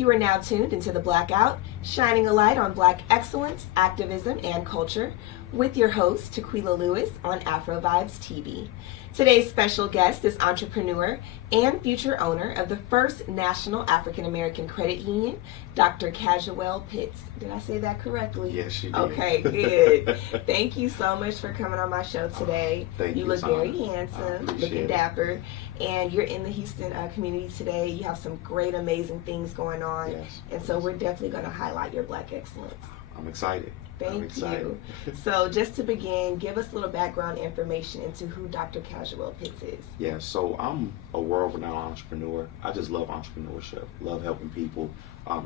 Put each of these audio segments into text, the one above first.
You are now tuned into The Blackout, shining a light on Black excellence, activism, and culture, with your host, Tequila Lewis, on Afro Vibes TV. Today's special guest is entrepreneur and future owner of the first National African American Credit Union, Dr. Casuel Pitts. Did I say that correctly? Yes, you did. Okay, good. Thank you so much for coming on my show today. Thank you. You look very handsome, looking dapper, and you're in the Houston community today. You have some great, amazing things going on, Yes. and so we're definitely going to highlight your Black excellence. I'm excited. Thank you. So just to begin, give us a little background information into who Dr. Casuel Pitts is. Yeah, so I'm a world-renowned entrepreneur. I just love entrepreneurship, love helping people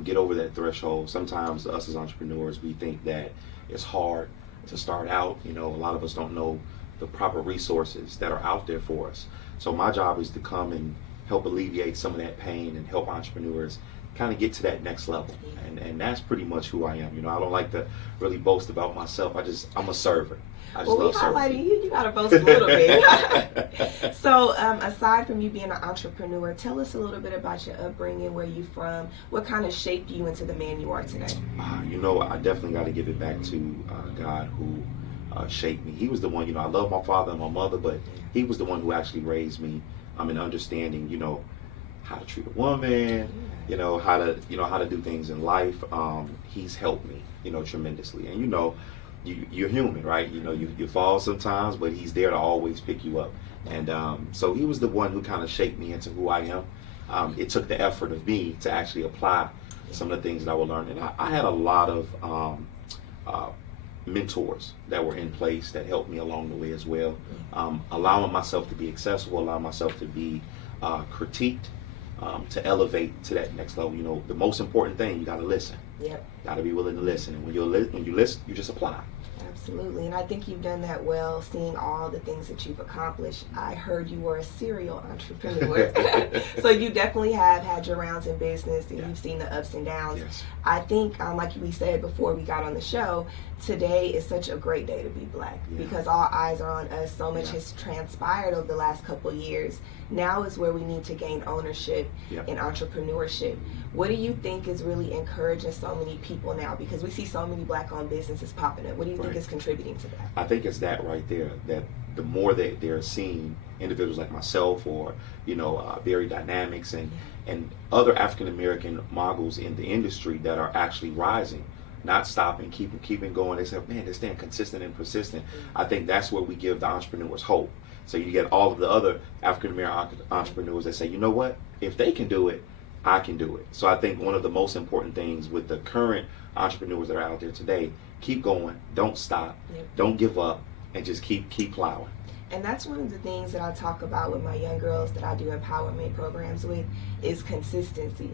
get over that threshold. Sometimes us as entrepreneurs, we think that it's hard to start out. You know, a lot of us don't know the proper resources that are out there for us. So my job is to come and help alleviate some of that pain and help entrepreneurs kind of get to that next level. And that's pretty much who I am. You know, I don't like to really boast about myself. I'm a servant. I just love serving. Well, we highlighted you got to boast a little bit. So aside from you being an entrepreneur, tell us a little bit about your upbringing, where you from, what kind of shaped you into the man you are today? You know, I definitely got to give it back to God, who shaped me. He was the one, you know, I love my father and my mother, but he was the one who actually raised me in understanding, you know, how to treat a woman, you know, how to do things in life. He's helped me, you know, tremendously. And you know, you're human, right? You know, you fall sometimes, but he's there to always pick you up. And so he was the one who kind of shaped me into who I am. It took the effort of me to actually apply some of the things that I would learn. And I had a lot of mentors that were in place that helped me along the way as well. Allowing myself to be accessible, allowing myself to be critiqued, to elevate to that next level. You know, the most important thing, you got to listen. Yep. Got to be willing to listen. And when you listen, you just apply. Absolutely, and I think you've done that well, seeing all the things that you've accomplished. I heard you were a serial entrepreneur, so you definitely have had your rounds in business, and you've seen the ups and downs. Yes. I think, like we said before we got on the show, today is such a great day to be Black because all eyes are on us. So much has transpired over the last couple of years. Now is where we need to gain ownership in entrepreneurship. What do you think is really encouraging so many people now? Because we see so many Black-owned businesses popping up. What do you think is contributing to that? I think it's that right there, that the more that they're seeing individuals like myself or, you know, Barry Dynamics and other African-American moguls in the industry that are actually rising, not stopping, keeping going. They say, man, they're staying consistent and persistent. I think that's where we give the entrepreneurs hope. So you get all of the other African-American entrepreneurs that say, you know what, if they can do it, I can do it. So I think one of the most important things with the current entrepreneurs that are out there today, keep going, don't stop, don't give up, and just keep plowing. And that's one of the things that I talk about with my young girls that I do empowerment programs with, is consistency.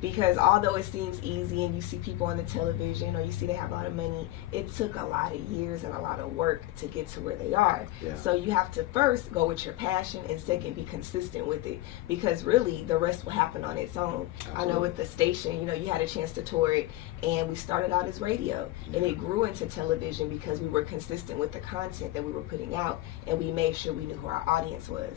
Because although it seems easy and you see people on the television or you see they have a lot of money, it took a lot of years and a lot of work to get to where they are. So you have to first go with your passion, and second, be consistent with it, because really the rest will happen on its own. Absolutely. I know with the station, you know, you had a chance to tour it, and we started out as radio, and it grew into television because we were consistent with the content that we were putting out, and we made sure we knew who our audience was.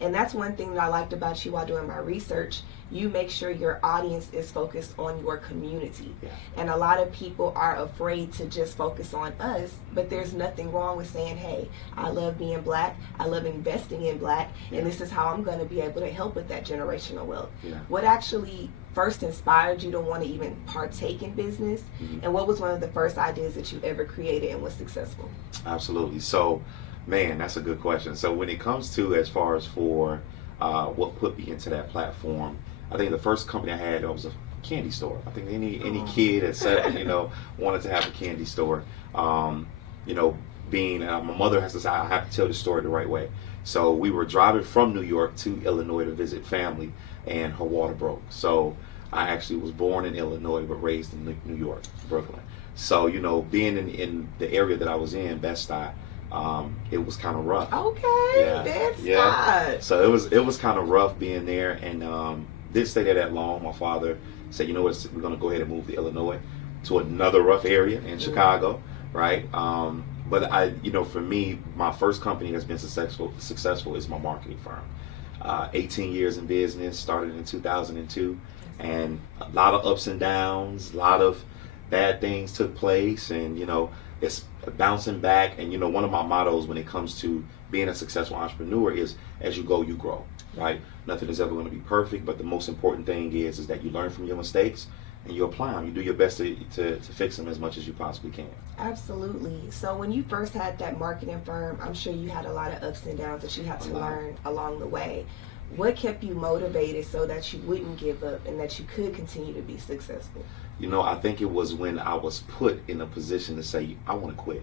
And that's one thing that I liked about you while doing my research. You make sure your audience is focused on your community. And a lot of people are afraid to just focus on us, but there's nothing wrong with saying, hey, I love being Black, I love investing in Black, and this is how I'm going to be able to help with that generational wealth. What actually first inspired you to want to even partake in business, and what was one of the first ideas that you ever created and was successful? Absolutely. So, man, that's a good question. So when it comes to as far as for what put me into that platform, I think the first company I had was a candy store. I think any kid at 7, you know, wanted to have a candy store. You know, being my mother has to say, I have to tell the story the right way. So we were driving from New York to Illinois to visit family, and her water broke. So I actually was born in Illinois but raised in New York, Brooklyn. So, you know, being in the area that I was in, Bed-Stuy, it was kind of rough. Okay, Bed-Stuy. So it was kind of rough being there, and didn't stay there that long. My father said, you know what, we're going to go ahead and move to Illinois, to another rough area in Chicago, right? But you know, for me, my first company that's been successful is my marketing firm. 18 years in business, started in 2002, and a lot of ups and downs, a lot of bad things took place, and it's bouncing back. And one of my mottos when it comes to being a successful entrepreneur is, as you go, you grow, right? Nothing is ever going to be perfect, but the most important thing is that you learn from your mistakes and you apply them. You do your best to fix them as much as you possibly can. Absolutely. So when you first had that marketing firm, I'm sure you had a lot of ups and downs that you had to learn along the way. What kept you motivated so that you wouldn't give up and that you could continue to be successful? I think it was when I was put in a position to say, I want to quit.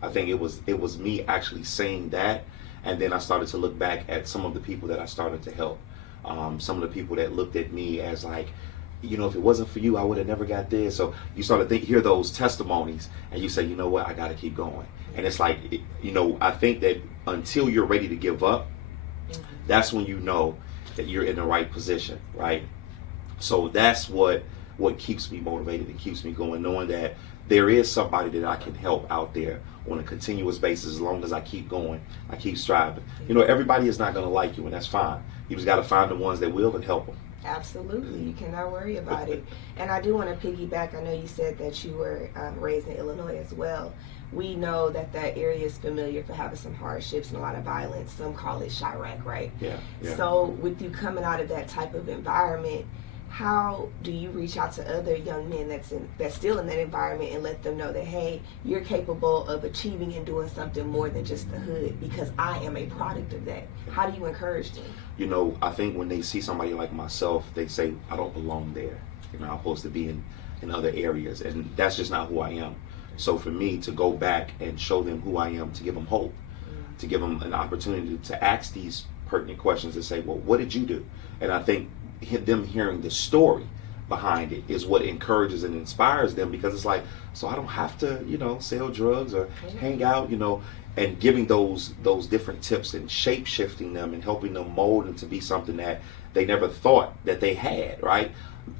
I think it was me actually saying that, and then I started to look back at some of the people that I started to help. Some of the people that looked at me as like, if it wasn't for you, I would have never got this. So you start to hear those testimonies, and you say, you know what, I got to keep going. And it's like, I think that until you're ready to give up, that's when you know that you're in the right position, right? So that's what keeps me motivated and keeps me going, knowing that there is somebody that I can help out there on a continuous basis as long as I keep going, I keep striving. Everybody is not going to like you, and that's fine. You just got to find the ones that will and help them. Absolutely. You cannot worry about it. And I do want to piggyback. I know you said that you were raised in Illinois as well. We know that area is familiar for having some hardships and a lot of violence. Some call it Chirac, right? Yeah. So with you coming out of that type of environment, how do you reach out to other young men that's still in that environment and let them know that, hey, you're capable of achieving and doing something more than just the hood, because I am a product of that? How do you encourage them? I think when they see somebody like myself, they say, I don't belong there. I'm supposed to be in other areas, and that's just not who I am. So for me to go back and show them who I am, to give them hope, to give them an opportunity to ask these pertinent questions and say, well, what did you do? And I think them hearing the story behind it is what encourages and inspires them, because it's like, so I don't have to, sell drugs or hang out, and giving those different tips and shape shifting them and helping them mold into be something that they never thought that they had, right?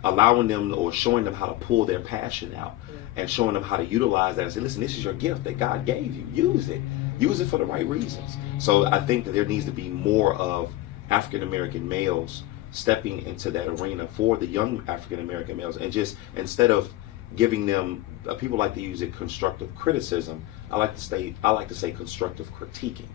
Allowing them or showing them how to pull their passion out and showing them how to utilize that and say, listen, this is your gift that God gave you. Use it for the right reasons. So I think that there needs to be more of African American males stepping into that arena for the young African American males, and just instead of giving them, people like to use it, constructive criticism. I like to say constructive critiquing.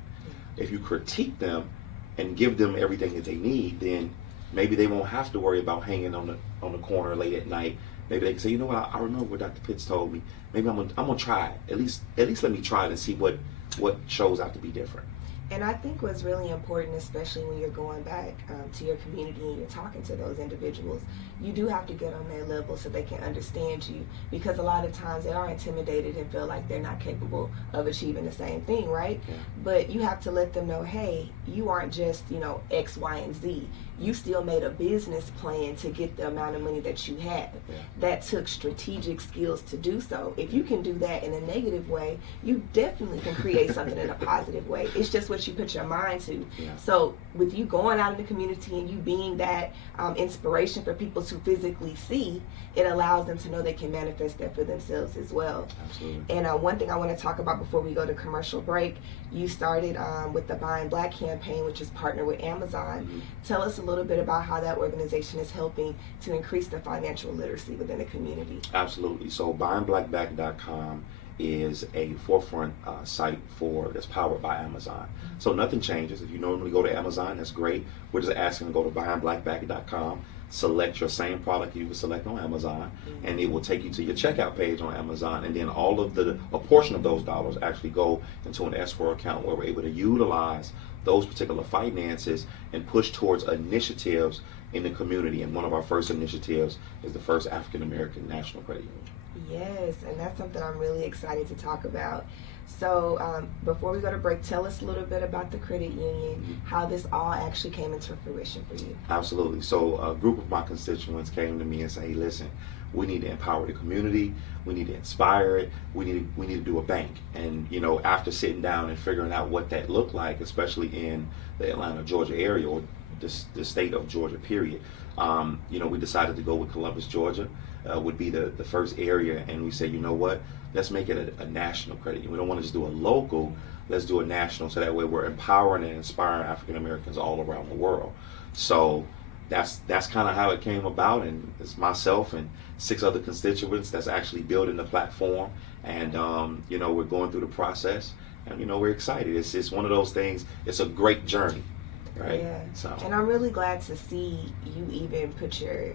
If you critique them and give them everything that they need, then maybe they won't have to worry about hanging on the corner late at night. Maybe they can say, you know what, I remember what Dr. Pitts told me. Maybe I'm gonna try it. At least let me try it and see what shows out to be different. And I think what's really important, especially when you're going back to your community and you're talking to those individuals, you do have to get on their level so they can understand you, because a lot of times they are intimidated and feel like they're not capable of achieving the same thing, right? Yeah. But you have to let them know, hey, you aren't just, X, Y, and Z. You still made a business plan to get the amount of money that you have. Yeah. That took strategic skills to do so. If you can do that in a negative way, you definitely can create something in a positive way. It's just what you put your mind to. Yeah. So with you going out in the community and you being that inspiration for people to physically see, it allows them to know they can manifest that for themselves as well. Absolutely. And one thing I want to talk about before we go to commercial break, you started with the Buying Black campaign, which is partnered with Amazon. Mm-hmm. Tell us a little bit about how that organization is helping to increase the financial literacy within the community. Absolutely. So buyingblackback.com is a forefront site that's powered by Amazon. So nothing changes. If you normally go to Amazon, that's great. We're just asking to go to buyingblackback.com, select your same product you would select on Amazon, and it will take you to your checkout page on Amazon, and then a portion of those dollars actually go into an escrow account where we're able to utilize those particular finances and push towards initiatives in the community. And one of our first initiatives is the first African American National Credit Union. Yes, and that's something I'm really excited to talk about. So before we go to break, tell us a little bit about the credit union, how this all actually came into fruition for you. Absolutely. So a group of my constituents came to me and said, hey, listen, we need to empower the community. We need to inspire it. We need to do a bank. And, after sitting down and figuring out what that looked like, especially in the Atlanta, Georgia area, or the state of Georgia, period, we decided to go with Columbus, Georgia. Would be the first area, and we said, you know what, let's make it a national credit union. We don't want to just do a local, let's do a national, so that way we're empowering and inspiring African Americans all around the world. So that's kind of how it came about, and it's myself and 6 other constituents that's actually building the platform, and we're going through the process, and we're excited. It's one of those things. It's a great journey, right? Yeah. So, and I'm really glad to see you even put your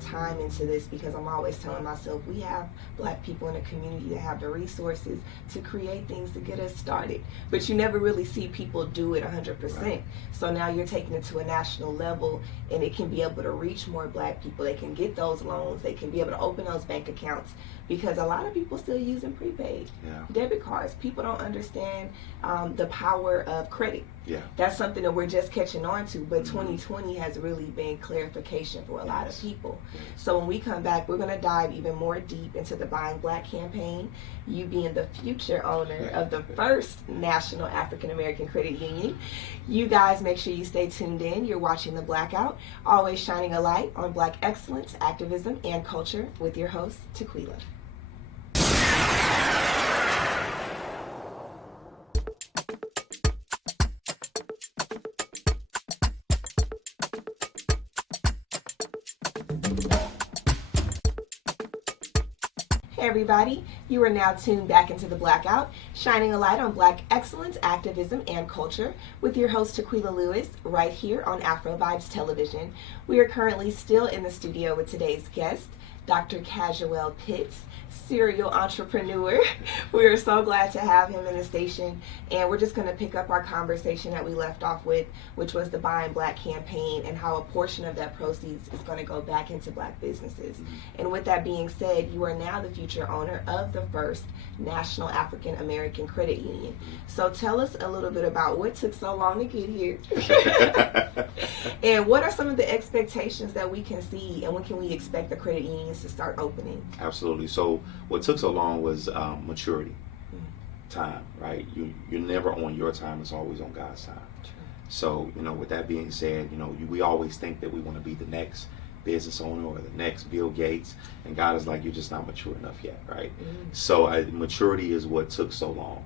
time into this, because I'm always telling myself we have Black people in the community that have the resources to create things to get us started, but you never really see people do it 100%. Right. So now you're taking it to a national level, and it can be able to reach more Black people. They can get those loans, they can be able to open those bank accounts, because a lot of people still using prepaid debit cards. People don't understand the power of credit. Yeah. That's something that we're just catching on to, but 2020 has really been clarification for a lot of people. So when we come back, we're going to dive even more deep into the Buying Black campaign, you being the future owner of the first National African American Credit Union. You guys make sure you stay tuned in. You're watching The Blackout, always shining a light on Black excellence, activism, and culture with your host, Tequila. Hey everybody, you are now tuned back into The Blackout, shining a light on Black excellence, activism, and culture with your host Tequila Lewis, right here on Afro Vibes Television. We are currently still in the studio with today's guest, Dr. Casuel Pitts, serial entrepreneur. We are so glad to have him in the station, and we're just going to pick up our conversation that we left off with, which was the Buying Black campaign and how a portion of that proceeds is going to go back into Black businesses. And with that being said, you are now the future owner of the first National African American Credit Union. So tell us a little bit about what took so long to get here and what are some of the expectations that we can see, and when can we expect the credit unions to start opening? Absolutely. So what took so long was maturity, time, right? You're never on your time, it's always on God's time. True. So, with that being said, we always think that we want to be the next business owner or the next Bill Gates, and God is like, you're just not mature enough yet, right? So maturity is what took so long.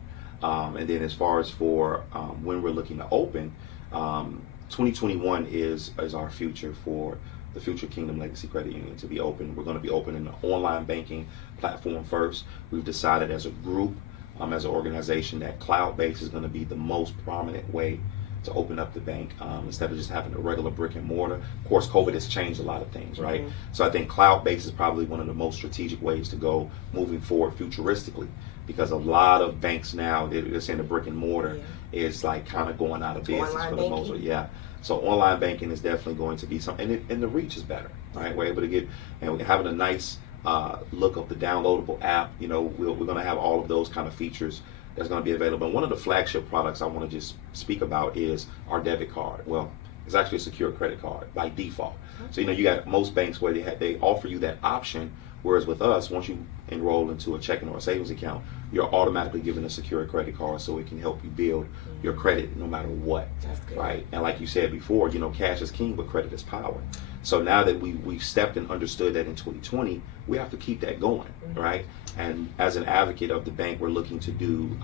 And then as far as for when we're looking to open, 2021 is our future for the Future Kingdom Legacy Credit Union to be open. We're going to be opening the online banking platform first. We've decided as a group, as an organization, that cloud-based is going to be the most prominent way to open up the bank, instead of just having a regular brick and mortar. Of course, COVID has changed a lot of things, right? So I think cloud-based is probably one of the most strategic ways to go moving forward futuristically, because a lot of banks now, they're saying the brick and mortar is like kind of going out of business for the most part. So online banking is definitely going to be something, and the reach is better, right? We're able to get, and we're having a nice look of the downloadable app. We're going to have all of those kind of features that's going to be available. And one of the flagship products I want to just speak about is our debit card. Well, it's actually a secure credit card by default. So you got most banks where they offer you that option, whereas with us, once you enroll into a checking or a savings account, you're automatically given a secure credit card, so it can help you build your credit no matter what. That's good. Right? And like you said before, cash is king, but credit is power. So now that we've stepped and understood that in 2020, we have to keep that going, right? And as an advocate of the bank, we're looking to do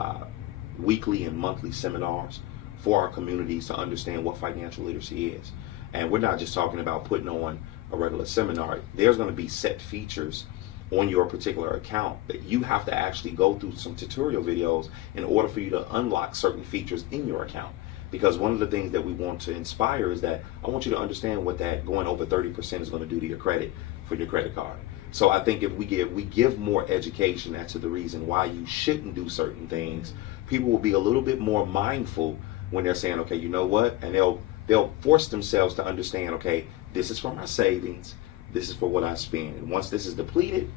weekly and monthly seminars for our communities to understand what financial literacy is. And we're not just talking about putting on a regular seminar. There's going to be set features on your particular account that you have to actually go through some tutorial videos in order for you to unlock certain features in your account. Because one of the things that we want to inspire is that I want you to understand what that going over 30% is going to do to your credit for your credit card. So I think if we give more education as to the reason why you shouldn't do certain things, people will be a little bit more mindful when they're saying, okay, you know what? And they'll force themselves to understand, okay, this is for my savings, this is for what I spend. And once this is depleted,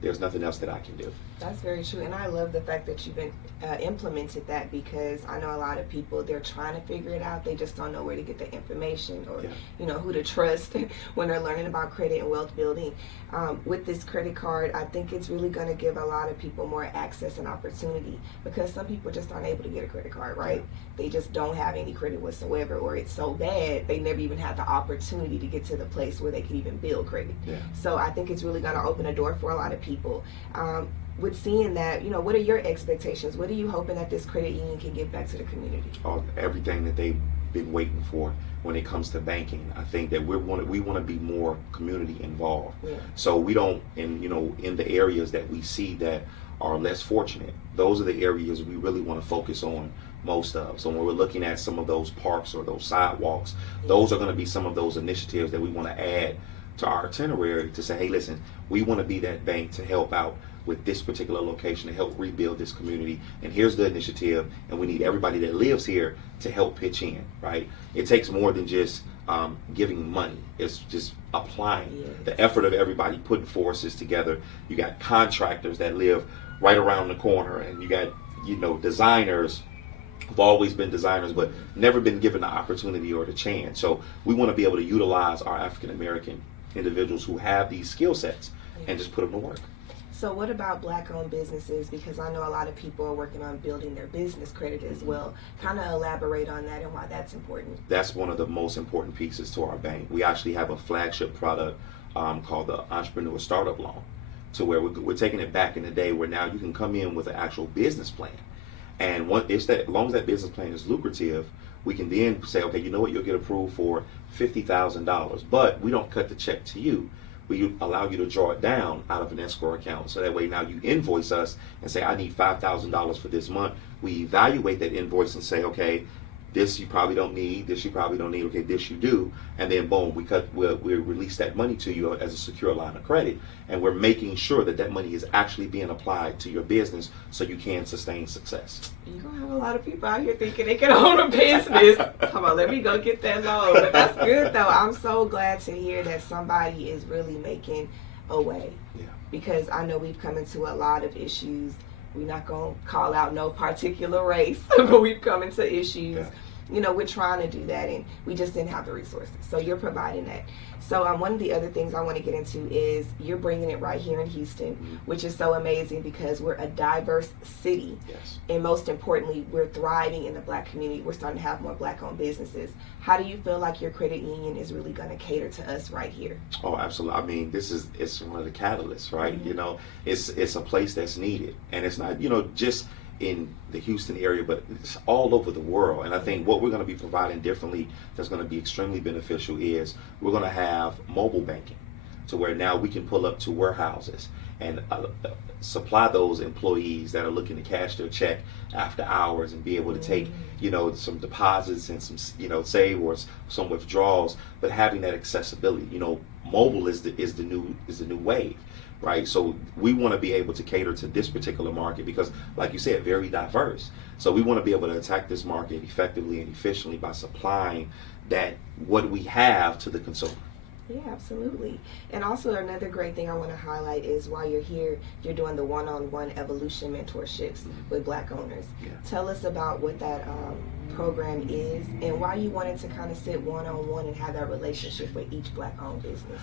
there's nothing else that I can do. That's very true, and I love the fact that you've implemented that, because I know a lot of people, they're trying to figure it out. They just don't know where to get the information or who to trust when they're learning about credit and wealth building. With this credit card, I think it's really going to give a lot of people more access and opportunity, because some people just aren't able to get a credit card, right? They just don't have any credit whatsoever, or it's so bad they never even had the opportunity to get to the place where they could even build credit. So I think it's really going to open a door for a lot of people. With seeing that, what are your expectations? What are you hoping that this credit union can give back to the community? Everything that they been waiting for when it comes to banking. I think that we want to be more community involved. Yeah. So we don't, in the areas that we see that are less fortunate, those are the areas we really want to focus on most of. So when we're looking at some of those parks or those sidewalks, those are going to be some of those initiatives that we want to add to our itinerary to say, hey, listen, we want to be that bank to help out with this particular location, to help rebuild this community, and here's the initiative, and we need everybody that lives here to help pitch in, right? It takes more than just giving money. It's just applying the effort of everybody putting forces together. You got contractors that live right around the corner, and you got designers who've always been designers but never been given the opportunity or the chance. So we want to be able to utilize our African American individuals who have these skill sets and just put them to work. So what about Black-owned businesses? Because I know a lot of people are working on building their business credit as well. Kind of elaborate on that and why that's important. That's one of the most important pieces to our bank. We actually have a flagship product called the Entrepreneur Startup Loan, to where we're taking it back in the day where now you can come in with an actual business plan. And as long as that business plan is lucrative, we can then say, okay, you know what, you'll get approved for $50,000, but we don't cut the check to you. We allow you to draw it down out of an escrow account. So that way now you invoice us and say, I need $5,000 for this month. We evaluate that invoice and say, okay, this you probably don't need, this you probably don't need, okay, this you do. And then boom, we release that money to you as a secure line of credit. And we're making sure that that money is actually being applied to your business so you can sustain success. You're going to have a lot of people out here thinking they can own a business. Come on, let me go get that loan. But that's good, though. I'm so glad to hear that somebody is really making a way. Yeah. Because I know we've come into a lot of issues. We're not going to call out no particular race, but we've come into issues. Yeah. We're trying to do that, and we just didn't have the resources. So you're providing that. So one of the other things I want to get into is you're bringing it right here in Houston, which is so amazing because we're a diverse city. Yes. And most importantly, we're thriving in the Black community. We're starting to have more Black-owned businesses. How do you feel like your credit union is really going to cater to us right here? Oh, absolutely. I mean, it's one of the catalysts, right? Mm-hmm. It's a place that's needed, and it's not just in the Houston area, but it's all over the world. And I think what we're going to be providing differently that's going to be extremely beneficial is we're going to have mobile banking, to where now we can pull up to warehouses and supply those employees that are looking to cash their check after hours and be able to take some deposits and some save or some withdrawals, but having that accessibility. Mobile is the new wave. Right, so we want to be able to cater to this particular market because, like you said, very diverse. So we want to be able to attack this market effectively and efficiently by supplying what we have to the consumer. Yeah, absolutely. And also another great thing I want to highlight is while you're here, you're doing the one-on-one evolution mentorships with Black owners. Yeah. Tell us about what that program is and why you wanted to kind of sit one-on-one and have that relationship with each Black-owned business.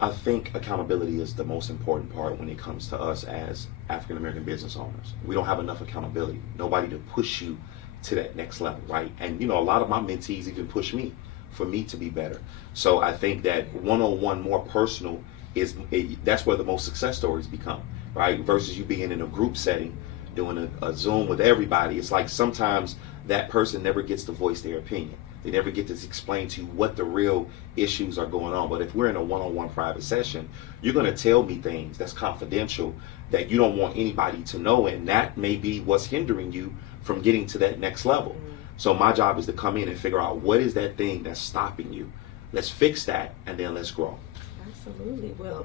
I think accountability is the most important part when it comes to us as African American business owners. We don't have enough accountability. Nobody to push you to that next level, right? And a lot of my mentees even push me for me to be better. So I think that one-on-one, more personal, that's where the most success stories become, right? Versus you being in a group setting, doing a Zoom with everybody. It's like sometimes that person never gets to voice their opinion. They never get to explain to you what the real issues are going on. But if we're in a one-on-one private session, you're going to tell me things that's confidential that you don't want anybody to know, and that may be what's hindering you from getting to that next level. So my job is to come in and figure out what is that thing that's stopping you. Let's fix that, and then let's grow. Absolutely. Well,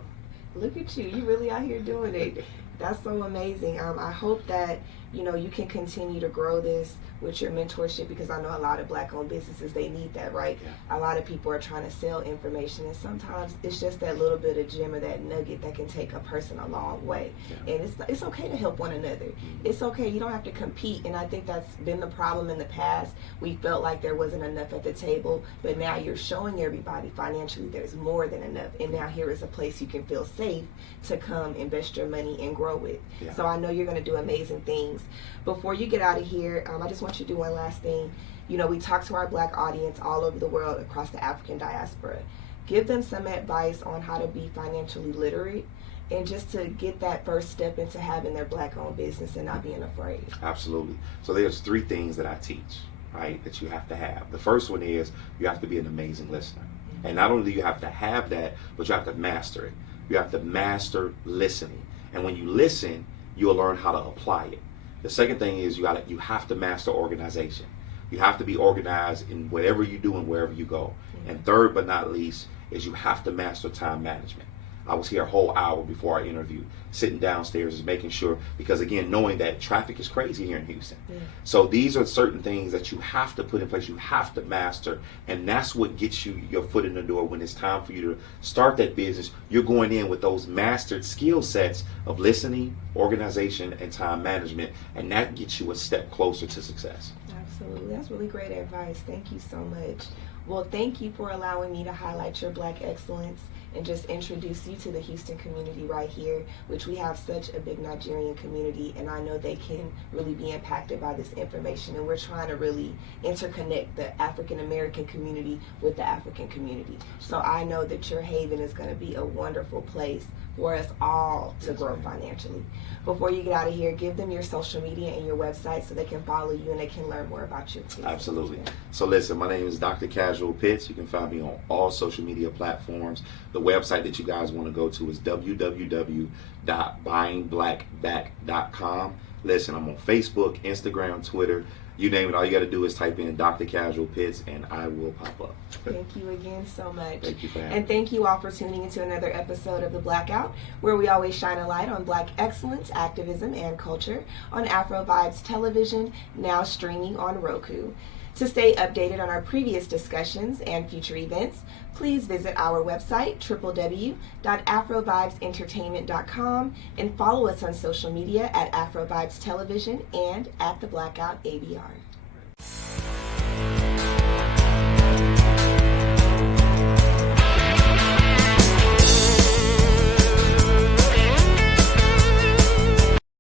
look at you. You really out here doing it. That's so amazing. I hope that you can continue to grow this with your mentorship, because I know a lot of Black-owned businesses, they need that, right? Yeah. A lot of people are trying to sell information, and sometimes it's just that little bit of gem or that nugget that can take a person a long way. Yeah. And it's okay to help one another. It's okay. You don't have to compete, and I think that's been the problem in the past. We felt like there wasn't enough at the table, but now you're showing everybody financially there's more than enough, and now here is a place you can feel safe to come invest your money and grow with. Yeah. So I know you're going to do amazing things. Before you get out of here, I just want you to do one last thing. We talk to our Black audience all over the world across the African diaspora. Give them some advice on how to be financially literate and just to get that first step into having their Black-owned business and not being afraid. Absolutely. So there's 3 things that I teach. right, that you have to have. The first one is you have to be an amazing listener. And not only do you have to have that, but you have to master it. You have to master listening. And when you listen, you'll learn how to apply it. The second thing is you have to master organization. You have to be organized in whatever you do and wherever you go. And third but not least is you have to master time management. I was here a whole hour before our interview, sitting downstairs, just making sure, because again, knowing that traffic is crazy here in Houston. So these are certain things that you have to put in place, you have to master, and that's what gets you your foot in the door when it's time for you to start that business. You're going in with those mastered skill sets of listening, organization, and time management, and that gets you a step closer to success. Absolutely. That's really great advice. Thank you so much. Well, thank you for allowing me to highlight your Black excellence and just introduce you to the Houston community right here, which we have such a big Nigerian community, and I know they can really be impacted by this information, and we're trying to really interconnect the African American community with the African community. So I know that your haven is going to be a wonderful place for us all to grow financially. Before you get out of here, give them your social media and your website so they can follow you and they can learn more about you. Absolutely. So listen, my name is Dr. Casual Pitts. You can find me on all social media platforms. The website that you guys want to go to is www.buyingblackback.com. Listen, I'm on Facebook, Instagram, Twitter. You name it, all you got to do is type in Dr. Casual Pitts and I will pop up. Thank you again so much. Thank you for having me. And thank you all for tuning into another episode of The Blackout, where we always shine a light on Black excellence, activism, and culture on Afro Vibes Television, now streaming on Roku. To stay updated on our previous discussions and future events, please visit our website, www.afrovibesentertainment.com, and follow us on social media at Afro Vibes Television and at The Blackout ABR.